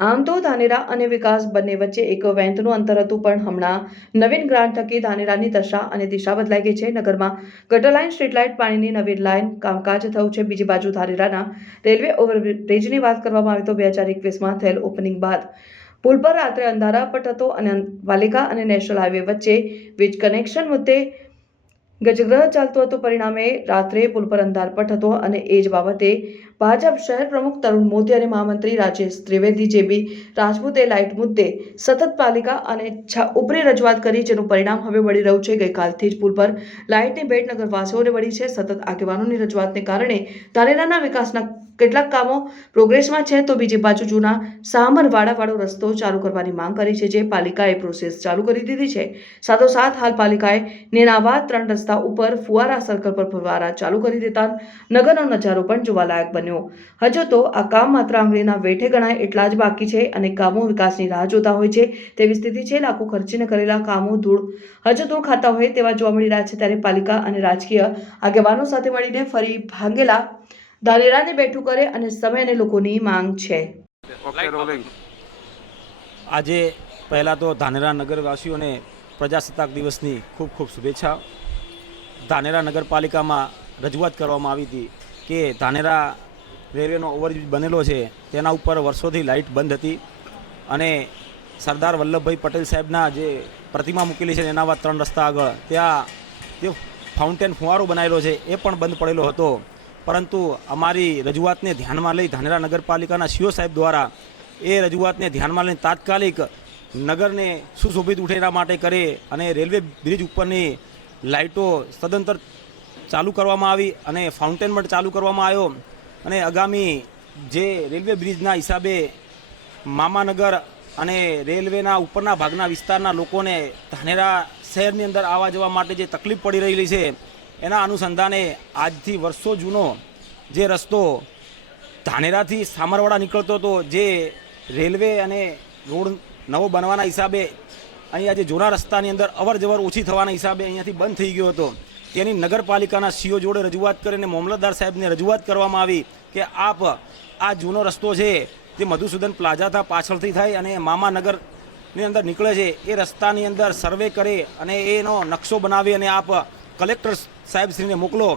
આમ તો ધાનેરા અને વિકાસ બંને વચ્ચે એક વેંતનું અંતર હતું, પણ હમણાં નવીન ગ્રાન્ટ થકી ધાનેરાની દશા અને દિશા બદલાઈ ગઈ છે. નગરમાં ગટર લાઇન, સ્ટ્રીટ લાઇટ, પાણીની નવીન લાઇન કામકાજ થયું છે. બીજી બાજુ ધાનેરાના રેલવે ઓવરબ્રિજની વાત કરવામાં આવે તો બે હજાર એકવીસમાં થયેલ ઓપનિંગ બાદ પુલ પર રાત્રે અંધારા પટ હતો અને વાલિકા અને નેશનલ હાઈવે વચ્ચે વીજ કનેક્શન મુદ્દે ગજગ્રહ ચાલતો હતો. પરિણામે રાત્રે પુલ પર અંધારપટ હતો અને એ જ બાબતે ભાજપ શહેર પ્રમુખ તરુણ મોદી અને મહામંત્રી રાજેશ ત્રિવેદી જેબી રાજપૂતે લાઇટ મુદ્દે સતત પાલિકા અને ઉપરી રજૂઆત કરી જેનું પરિણામ હવે મળી રહ્યું છે. ગઈકાલથી જ પુલ પર લાઇટની ભેટ નગરવાસીઓને મળી છે. સતત આગેવાનોની રજૂઆતને કારણે ધાનેરાના વિકાસના કેટલાક કામો પ્રોગ્રેસમાં છે તો બીજી બાજુ જૂના સામરવાડાવાળો રસ્તો ચાલુ કરવાની માંગ કરી છે જે પાલિકાએ પ્રોસેસ ચાલુ કરી દીધી છે. સાથોસાથ હાલ પાલિકાએ નેનાવા ત્રણ રસ્તા ઉપર ફુવારા સર્કલ પર ફુવારા ચાલુ કરી દેતા નગરનો નજારો પણ જોવાલાયક બન્યો હજુ તો આ કામ માત્ર આંગળીના વેઠે ગણાય એટલા જ બાકી છે અને કામો વિકાસની રાહ જોતા હોય છે તેવી સ્થિતિ છે લાખો ખર્ચીને કરેલા કામો ધૂળ. હજુ ધૂળ ખાતા હોય તેવા જોવા મળી રહ્યા છે ત્યારે પાલિકા અને રાજકીય આગેવાનો સાથે મળીને ફરી ભાંગેલા ધાનેરાને બેઠું કરે અને સમય અને લોકોની માંગ છે. આજે પહેલાં તો ધાનેરા નગરવાસીઓને પ્રજાસત્તાક દિવસની ખૂબ ખૂબ શુભેચ્છા. ધાનેરા નગરપાલિકામાં રજૂઆત કરવામાં આવી હતી કે ધાનેરા રેલવેનો ઓવરબ્રિજ બનેલો છે, તેના ઉપર વર્ષોથી લાઇટ બંધ હતી અને સરદાર વલ્લભભાઈ પટેલ સાહેબના જે પ્રતિમા મૂકેલી છે એના ત્રણ રસ્તા આગળ, ત્યાં જે ફાઉન્ટેન ફુવારો બનાવેલો છે, એ પણ બંધ પડેલો હતો. પરંતુ અમારી રજૂઆતને ધ્યાનમાં લઈ ધાનેરા નગરપાલિકાના સીઓ સાહેબ દ્વારા એ રજૂઆતને ધ્યાનમાં લઈને તાત્કાલિક નગરને સુશોભિત ઉઠેરા માટે કરે અને રેલવે બ્રિજ ઉપરની લાઇટો સદંતર ચાલુ કરવામાં આવી અને ફાઉન્ટેન પણ ચાલુ કરવામાં આવ્યો. અને આગામી જે રેલવે બ્રિજના હિસાબે મામાનગર અને રેલવેના ઉપરના ભાગના વિસ્તારના લોકોને ધાનેરા શહેરની અંદર આવવા જવા માટે જે તકલીફ પડી રહેલી છે, એના અનુસંધાને આજથી વર્ષો જૂનો જે રસ્તો ધાનેરાથી સામરવાડા નીકળતો હતો, જે રેલવે અને રોડ નવો બનવાના હિસાબે અહીંયા જે જૂના રસ્તાની અંદર અવર જવર ઓછી થવાના હિસાબે અહીંયાથી બંધ થઈ ગયો હતો. તેની નગરપાલિકાના સીઓ જોડે રજૂઆત કરીને મામલતદાર સાહેબને રજૂઆત કરવામાં આવી કે આપ આ જૂનો રસ્તો છે જે મધુસૂદન પ્લાઝાથી પાછળથી થાય અને મામાનગરની અંદર નીકળે છે, એ રસ્તાની અંદર સર્વે કરે અને એનો નકશો બનાવી અને આપ કલેક્ટર સાહેબશ્રીને મોકલો.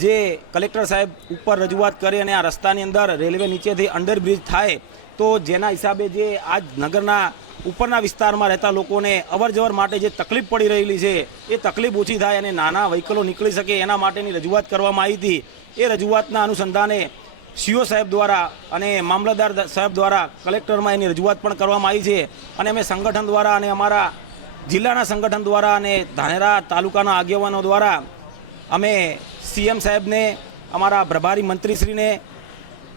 જે કલેક્ટર સાહેબ ઉપર રજૂઆત કરે અને આ રસ્તાની અંદર રેલવે નીચેથી અંડરબ્રિજ થાય, તો જેના હિસાબે જે આજ નગરના ઉપરના વિસ્તારમાં રહેતા લોકોને અવરજવર માટે જે તકલીફ પડી રહેલી છે, એ તકલીફ ઓછી થાય અને નાના વ્હીકલો નીકળી શકે એના માટેની રજૂઆત કરવામાં આવી હતી. એ રજૂઆતના અનુસંધાને સીઓ સાહેબ દ્વારા અને મામલતદાર સાહેબ દ્વારા કલેક્ટરમાં એની રજૂઆત પણ કરવામાં આવી છે અને અમે સંગઠન દ્વારા અને અમારા જિલ્લાના સંગઠન દ્વારા અને ધાનેરા તાલુકાના આગેવાનો દ્વારા અમે સીએમ સાહેબને, અમારા પ્રભારી મંત્રીશ્રીને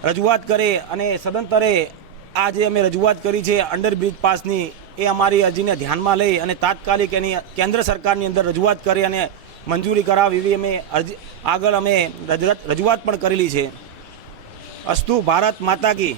રજૂઆત કરે અને સદંતરે આ જે અમે રજૂઆત કરી છે અંડરબ્રિજ પાસની. એ અમારી અરજીને ધ્યાનમાં લઈ અને તાત્કાલિક એની કેન્દ્ર સરકારની અંદર રજૂઆત કરી અને મંજૂરી કરાવી એવી અમે અરજી, આગળ અમે રજૂઆત પણ કરેલી છે. અસ્તુ ભારત માતા કી.